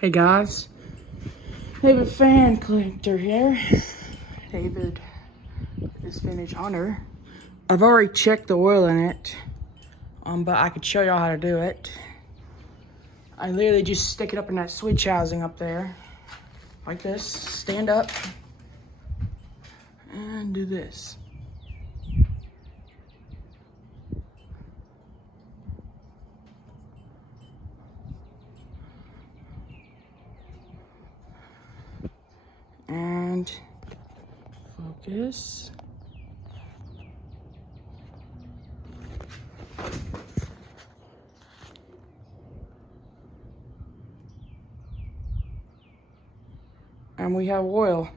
Hey guys, David Fan Collector here. David is Vintage Hunter. I've already checked the oil in it, but I could show y'all how to do it. I literally just stick it up in that switch housing up there, like this, stand up, and do this. And focus. And we have oil.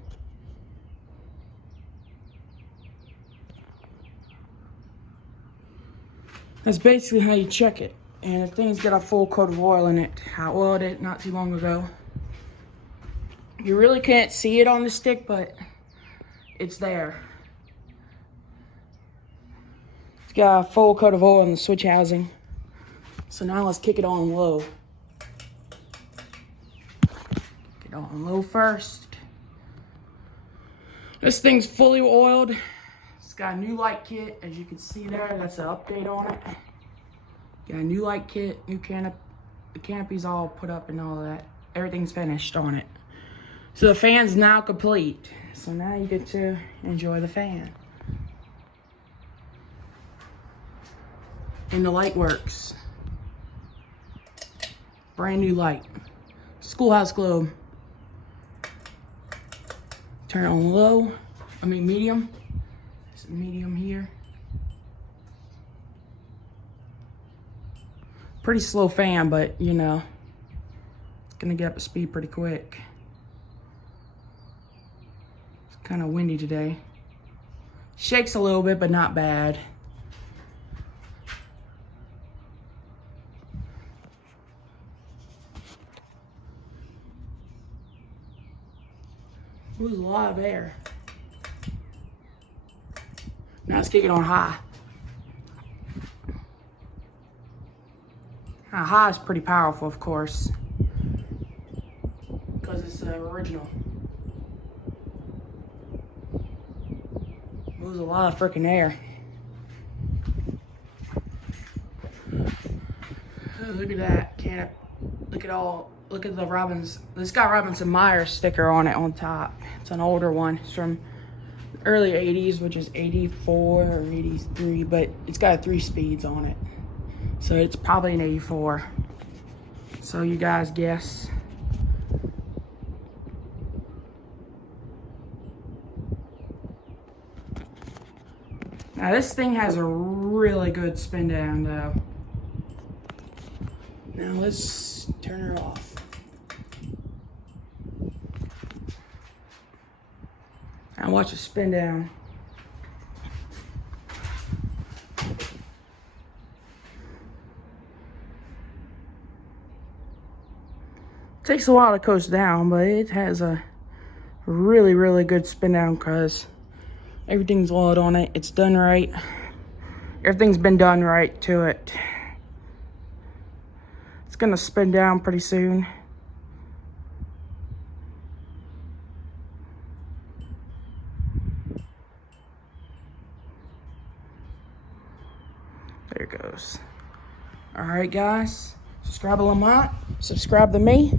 That's basically how you check it. And the thing's got a full coat of oil in it. I oiled it not too long ago. You really can't see it on the stick, but it's there. It's got a full coat of oil in the switch housing. So now let's kick it on low. Kick it on low first. This thing's fully oiled. It's got a new light kit, as you can see there. That's an update on it. Got a new light kit, new canopy. The canopy's all put up and all that. Everything's finished on it. So the fan's now complete. So now you get to enjoy the fan. And the light works. Brand new light. Schoolhouse globe. Turn it on low. Medium. It's medium here. Pretty slow fan, but you know, it's gonna get up to speed pretty quick. It's kind of windy today. Shakes a little bit, but not bad. It was a lot of air. Now let's kick it on high. Now high is pretty powerful, of course, because it's the original. Moves a lot of freaking air. Oh, look at that canopy. Look at the Robinson. This got Robinson Myers sticker on it on top. It's an older one. It's from the early 80s, which is 84 or 83, but it's got 3 speeds on it. So it's probably an 84. So you guys guess. Now this thing has a really good spin down though. Now let's turn her off. Now watch it spin down. Takes a while to coast down, but it has a really, really good spin down because everything's oiled on it. It's done right. Everything's been done right to it. It's gonna spin down pretty soon. There it goes. All right, guys. Subscribe to Lamont. Subscribe to me.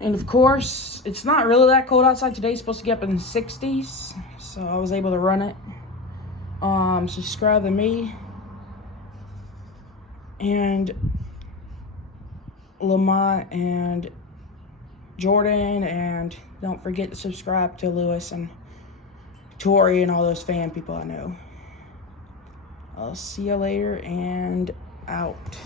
And of course, it's not really that cold outside today. It's supposed to get up in the 60s. So I was able to run it. Subscribe to me. And Lamont and Jordan. And don't forget to subscribe to Lewis and Tori and all those fan people I know. I'll see you later and out.